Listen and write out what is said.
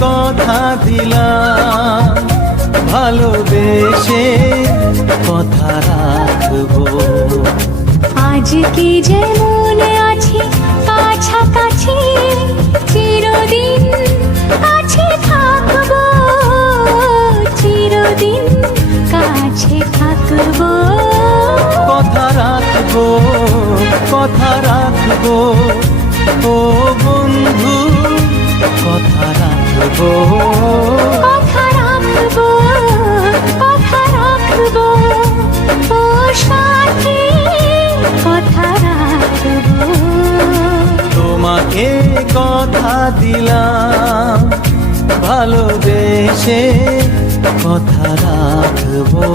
কথা দিলাম, ভালোবেসে কথা রাখবো। আজকে যেমন আছি কাছাকাছি, চিরদিন কাছে থাকবো, চিরদিন কাছে থাকবো। কথা রাখবো, কথা রাখবো, ও বন্ধু কথা রাখবো। কথা রাখবো, কথা রাখবো, ও সাথী কথা রাখবো। তোমাকে কথা দিলাম, ভালোবেসে কথা রাখবো।